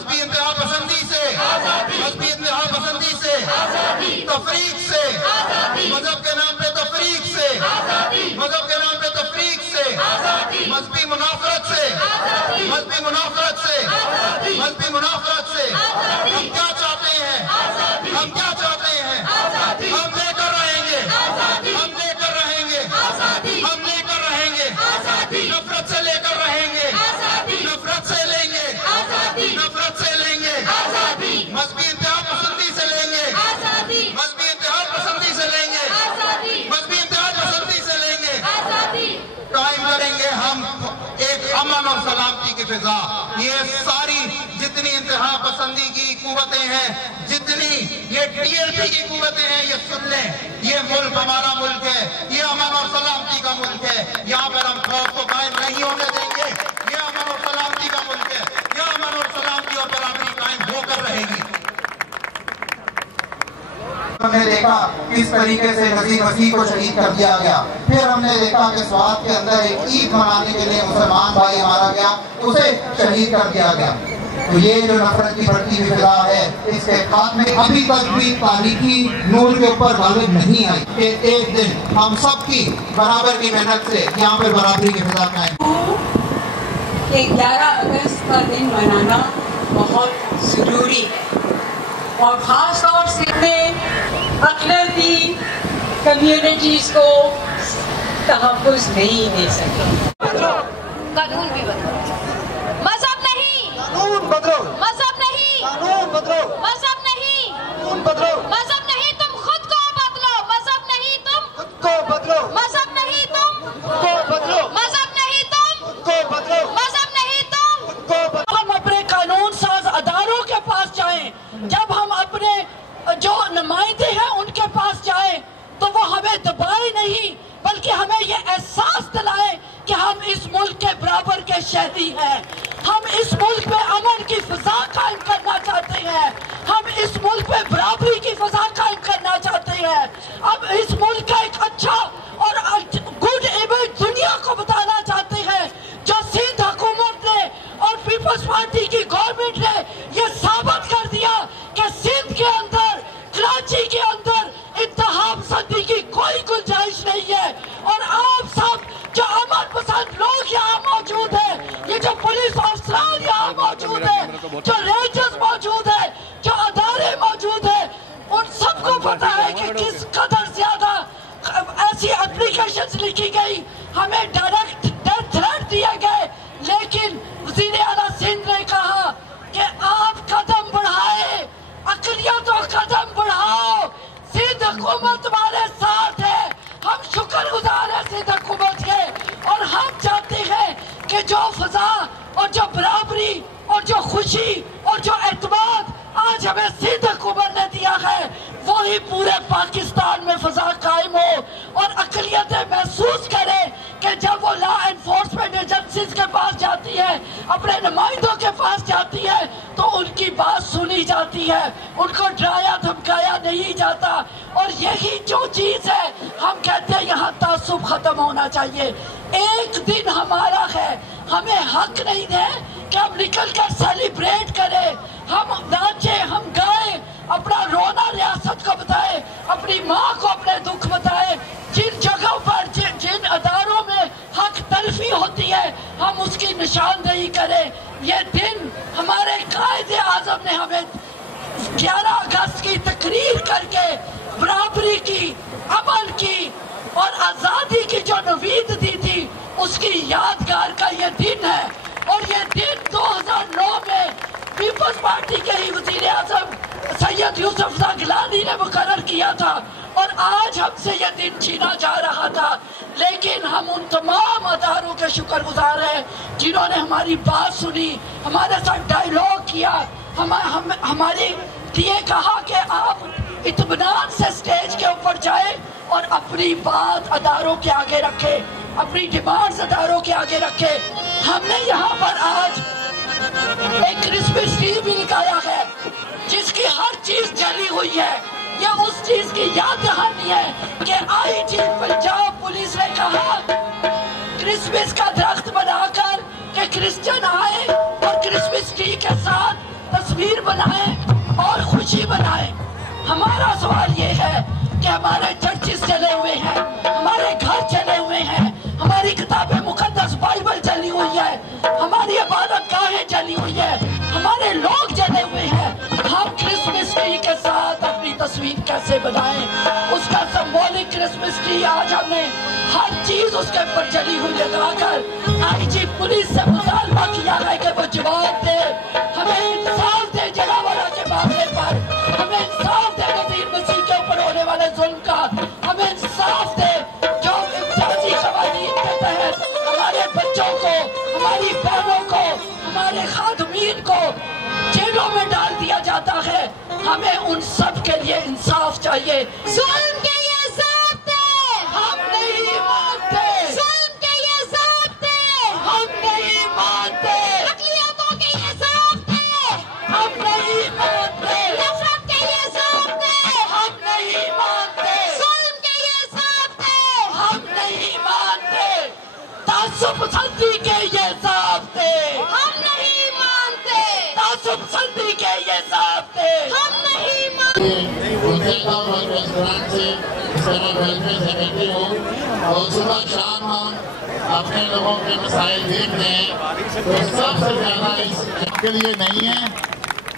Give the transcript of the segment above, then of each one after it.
مذہبی انتہا پسندی سے، مذہبی انتہا پسندی سے، تفریق سے، مذہب کے نام پہ تفریق سے، مذہب کے نام پہ تفریق سے، مذہبی منافرت سے، مذہبی منافرت سے، مذہبی منافرت سے ہم کیا چاہتے ہیں؟ ہم کیا چاہتے ہیں؟ ہم لے کر رہیں گے، ہم لے کر رہیں گے، ہم لے کر رہیں گے، نفرت سے لے کر رہیں گے، نفرت سے لیں گے، نفرت سے لیں گے، مذہبی انتہا پسندی سے لیں گے، مذہبی انتہا پسندی سے لیں گے، مذہبی انتہا پسندی سے لیں گے، قائم کریں گے ہم ایک امن اور سلامتی کی فضا۔ یہ ساری جتنی انتہا پسندی کی قوتیں ہیں، جتنی یہ ٹی ایل پی کی قوتیں ہیں، یہ سن لیں، یہ ملک ہمارا ملک ہے، یہ امن اور سلامتی کا ملک ہے، یہاں پر ہم خوف کو قائم نہیں ہونے دیں گے، یہ امن اور سلامتی کا ملک ہے، یہ امن اور سلامتی اور برابری قائم ہو کر رہے گی۔ ہم نے دیکھا کس طریقے سے نذیر مسیح کو شہید کر دیا گیا، پھر ہم نے دیکھا کہ سوات کے اندر ایک عید منانے کے لیے مسلمان بھائی مارا گیا، اسے شہید کر دیا گیا۔ تو یہ جو نفرت کی بڑھتی ہوئی فضا ہے، اس کے خاتمے ابھی تک بھی تاریخی نور کے اوپر غالب نہیں آئی کہ ایک دن ہم سب کی برابر کی محنت سے یہاں پر برابری کی فضا قائم۔ کہ 11 اگست کا دن منانا بہت ضروری ہے، اور خاص طور سے میں اقلیتی کمیونٹیز کو تحفظ نہیں دے سکتے۔ قانون بھی بدلو، مذہب نہیں، قانون بدلو، مذہب نہیں، قانون بدلو، مذہب نہیں، قانون بدلو، مذہب نہیں، تم خود کو بدلو، مذہب نہیں، تم خود کو بدلو، مذہب نہیں، تم خود کو بدلو، مذہب نہیں، تم خود کو بدلو، مذہب نہیں، تم خود کو بدلو۔ ہم اپنے قانون ساز اداروں کے پاس جائیں، جب ہم اپنے جو نمائندے ہیں ان کے پاس جائیں تو وہ ہمیں دبائے نہیں، بلکہ ہمیں یہ احساس دلائیں کہ ہم اس ملک کے برابر کے شہری ہیں، ہم اس ملک میں امن کی فضا قائم کرنا چاہتے ہیں، ہم اس ملک میں برابری کی فضا قائم کرنا چاہتے ہیں، اب اس ملک کا ایک اچھا اور گڈ امیج دنیا کو بتانا چاہتے ہیں۔ جو سندھ حکومت نے اور پیپلز پارٹی کی گورنمنٹ نے یہ ثابت کر دیا کہ سندھ کے اندر، کراچی کے اندر انتہا پسندی کی کوئی گنجائش نہیں ہے، اور آپ سب جو امن پسند لوگ یہاں موجود ہیں، یہ جو پولیس افسران یہاں موجود ہیں، جو رینجرز موجود ہیں، جو ادارے موجود ہیں، ان سب کو پتا ہے کہ کس قدر زیادہ ایسی اپلیکیشنز لکھی گئی، ہمیں ڈائریکٹ ڈیتھ تھریٹ دیے گئے، لیکن وزیر اعلیٰ سندھ نے کہا کہ آپ قدم بڑھائیں، اقلیتوں قدم بڑھاؤ، سندھ حکومت تمہارے ساتھ ہے، ہم شکر گزار ہیں سندھ حکومت کے، اور ہم چاہتے ہیں کہ جو فضا اور جو برابری اور جو خوشی اور جو اعتماد آج ہمیں سندھ حکومت نے دیا ہے، وہی پورے پاکستان میں فضا قائم ہو، اور اقلیتیں محسوس کریں کہ جب وہ لا انفورسمنٹ ایجنسیز کے پاس جاتی ہے، اپنے نمائندوں کے پاس جاتی ہے، تو ان کی بات سنی جاتی ہے، ان کو ڈرایا دھمکایا نہیں جاتا، اور یہی جو چیز ہے ہم کہتے ہیں یہاں تعصب ختم ہونا چاہیے۔ ایک دن ہمارا ہے، ہمیں حق نہیں ہے کہ ہم نکل کر سیلیبریٹ کریں، ہم ناچیں، ہم گائیں، اپنا رونا ریاست کو بتائیں، اپنی ماں کو اپنے دکھ بتائیں، جن جگہوں پر جن اداروں میں حق تلفی ہوتی ہے ہم اس کی نشاندہی کریں۔ یہ دن ہمارے قائد اعظم نے ہمیں 11 اگست کی تقریر کر کے برابری کی، امن کی اور آزادی کی جو نوید دی تھی، اس کی یادگار کا یہ دن ہے، اور یہ دن 2009 میں پیپلز پارٹی کے ہی وزیر اعظم سید یوسف زاں گیلانی نے مقرر کیا تھا، اور آج ہم سے یہ دن چھینا جا رہا تھا، لیکن ہم ان تمام اداروں کے شکر گزار ہیں جنہوں نے ہماری بات سنی، ہمارے ساتھ ڈائیلاگ کیا، ہمارے لیے کہا کہ آپ اطمینان سے سٹیج کے اوپر جائیں اور اپنی بات اداروں کے آگے رکھیں، اپنی ڈیمانڈز اداروں کے آگے رکھیں۔ ہم نے یہاں پر آج ایک کرسمس ٹری بھی نکالا ہے جس کی ہر چیز جلی ہوئی ہے، یہ اس چیز کی یاد دہانی ہے کہ آئی جی پنجاب پولیس نے کہا کرسمس کا درخت بنا کر کہ کرسچن آئے اور کرسمس ٹری کے ساتھ امیر بنائیں اور خوشی بنائیں. ہمارا سوال یہ ہے کہ ہمارے چرچز چلے ہوئے ہیں, ہمارے گھر چلے ہوئے ہیں, ہماری کتاب مقدس بائبل چلی ہوئی ہے, ہماری عبادت گاہیں چلی ہوئی ہے, ہمارے لوگ جلے ہوئے ہیں. ہم کرسمس ٹری کے ساتھ اپنی تصویر کیسے بنائیں؟ اس کا سمبولک کرسمس ٹری آج ہم نے ہر چیز اس کے اوپر جلی ہوئی لگا کر آئی جی پولیس سے مطالبہ کیا ہے کہ وہ جواب دے, ہمیں انصاف دے جلاوڑا کے معاملے پر, ہمیں انصاف دے نذیر مسیح کے اوپر ہونے والے ظلم کا, ہمیں انصاف دے جو امتیازی قوانین کے تحت ہمارے بچوں کو, ہماری بہنوں کو, ہمارے خادمین کو جیلوں میں ڈال دیا جاتا ہے. ہمیں ان سب کے لیے انصاف چاہیے. ظلم کے یہ ضابطے ہم نہیں مانتے, ظلم کے یہ ضابطے ہم نہیں مانتے, اقلیتوں کے یہ ضابطے ہم نہیں مانتے, نفرت کے یہ ضابطے ہم نہیں مانتے, ظلم کے یہ ضابطے ہم نہیں مانتے, تعصب پسندی کے یہ ضابطے ہم نہیں مانتے, تعصب پسندی کے یہ ضابطے ہم نہیں مانتے. ریسٹورینٹ سے اس کا میں ویلفیئر سیکرٹری ہوں اور صبح شام ہم اپنے لوگوں کے مسائل دیکھتے ہیں تو سب سے زیادہ اس کے لیے نہیں ہے.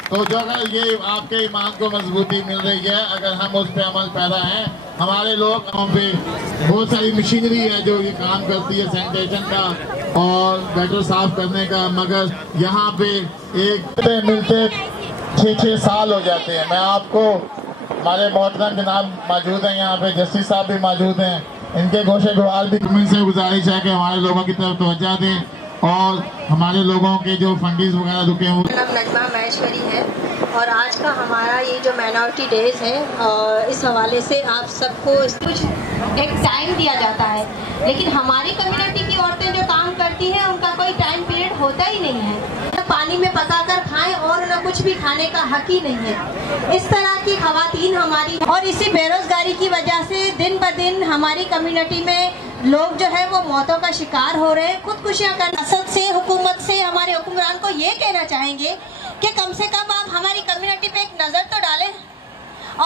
تو جو اگر یہ آپ کے ایمان کو مضبوطی مل رہی ہے, اگر ہم اس پہ عمل پیدا ہیں, ہمارے لوگ ہم پہ بہت ساری مشینری ہے جو یہ کام کرتی ہے سینیٹیشن کا اور گٹر صاف کرنے کا, مگر یہاں پہ ایک ملتے 6 سال ہو جاتے ہیں. میں آپ کو ہمارے محترم جناب موجود ہیں یہاں پہ, جسٹس صاحب بھی موجود ہیں, ان کے گوشے گوار بھی ان سے گزارش ہے کہ ہمارے لوگوں کی طرف توجہ دیں اور ہمارے لوگوں کے جو فنڈز وغیرہ رکے ہیں. میرا نام نغمہ مہیشوری ہے اور آج کا ہمارا یہ جو مائنورٹی ڈیز ہے اس حوالے سے آپ سب کو کچھ ایک ٹائم دیا جاتا ہے, لیکن ہماری کمیونٹی کی عورتیں جو کام کرتی ہیں ان کا کوئی ٹائم پیریڈ ہوتا ہی نہیں ہے. پانی میں پکا کر کھائیں اور نہ کچھ بھی کھانے کا حق ہی نہیں ہے. اس طرح کی خواتین ہماری, اور اسی بے روزگاری کی وجہ سے دن بہ دن ہماری کمیونٹی میں لوگ جو ہے وہ موتوں کا شکار ہو رہے ہیں, خودکشیاں کرنا. اصل سے حکومت سے ہمارے حکمران کو یہ کہنا چاہیں گے کہ کم سے کم آپ ہماری کمیونٹی پہ ایک نظر تو ڈالیں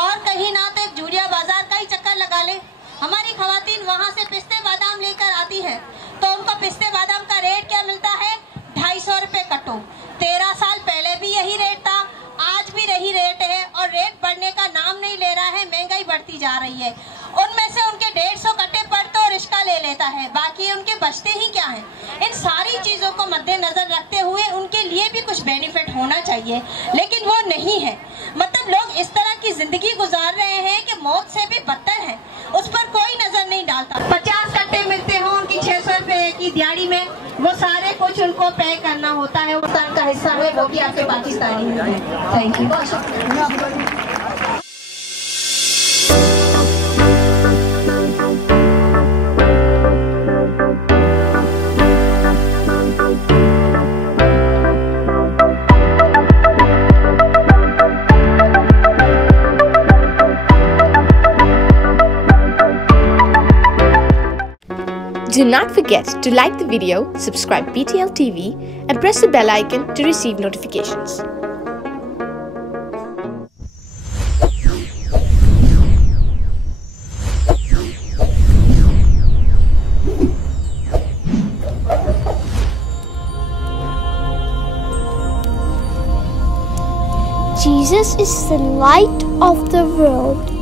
اور کہیں نہ تو ایک جوریا بازار کا ہی چکر لگا لیں. ہماری خواتین وہاں سے پستے بادام لے کر آتی ہے تو ان کو پستے بادام کا ریٹ کیا ملتا ہے؟ 250 روپے کٹو. 13 سال پہلے بھی یہی ریٹ تھا, آج بھی یہی ریٹ ہے اور ریٹ بڑھنے کا نام نہیں لے رہا ہے, مہنگائی بڑھتی جا رہی ہے. ان میں سے ان کے 150 کٹے پر تو رشکہ لے لیتا ہے, باقی ان کے بچتے ہی کیا ہیں. ان ساری چیزوں کو مد نظر رکھتے ہوئے ان کے لیے بھی کچھ بینیفٹ ہونا چاہیے, لیکن وہ نہیں ہے. مطلب لوگ اس طرح کی زندگی گزار رہے ہیں کہ موت سے بھی بدتر ہے, اس پر کوئی نظر نہیں ڈالتا. 50 کٹے ملتے ہوں ان کی 600 روپے کی دیہڑی میں, وہ سارے کچھ ان کو پے کرنا ہوتا ہے. پاکستان کا حصہ ہے وہ بھی آپ کے پاکستانی ہے. Thank you. Do not forget to like the video, subscribe BTL TV and press the bell icon to receive notifications. Jesus is the light of the world.